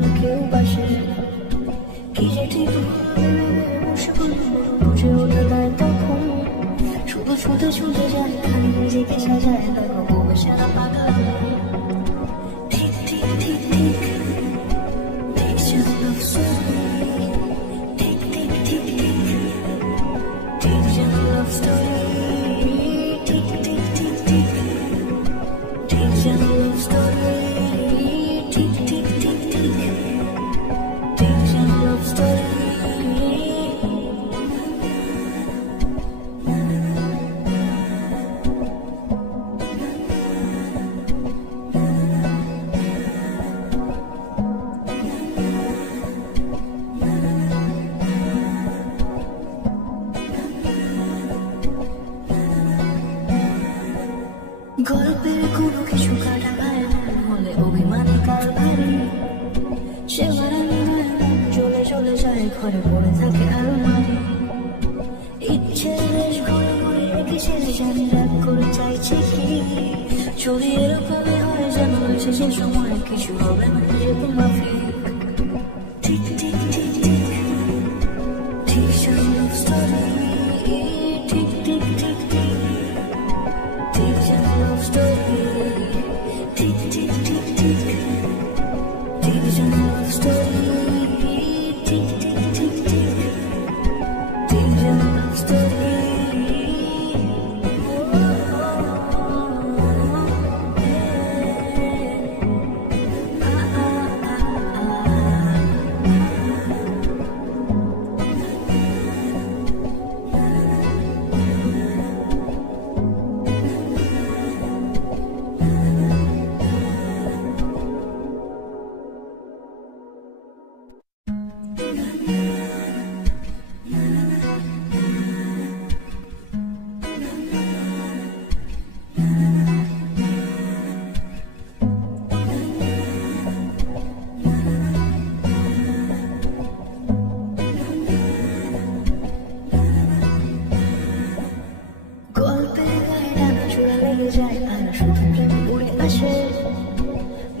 ডালে কেউ বাসে কি যে ঠিক বসে বুঝে ওঠে তাই তখন শুধু ছুটে ছুটে যায় খালি নিজেকে সাজায় দেখো বউ সারা পাগল ঠিক ঠিক ঠিক ঠিক Takes your love story Tick tick tick tick Takes your love story Tick tick tick tick Takes your love story Tick tick tick tick Takes your love story গল্পের কোনো কিছু কাটা ভাই হলে অভিমানে কাল ভারী সে মারানি চলে চলে যায় ঘরে পড়ে থাকে আলমারি ইচ্ছে বেশ ঘরে ঘরে রেখে সে জানি রাগ করে চাইছে কি চুরি এরকমই হয় যেন হয়েছে সে সময় কিছু হবে না যে মাফি ঠিক ঠিক ঠিক ঠিক ঠিক লভ স্টোরি ঠিক ঠিক ঠিক ঠিক Takes your love story Tick tick tick tick Takes your love story Tick tick tick tick Takes your love story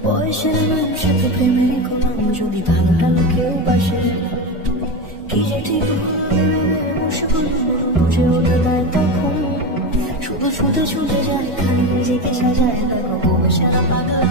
বয়সের মানুষকে প্রেমের কোনো যদি ভালো টালো কেউ বাসে কি যে ঠিক বুঝে ওঠে তাই তখন শুধু ছুটে ছুটে যায় খালি নিজেকে সাজায় দেখো বউ সারা পাগল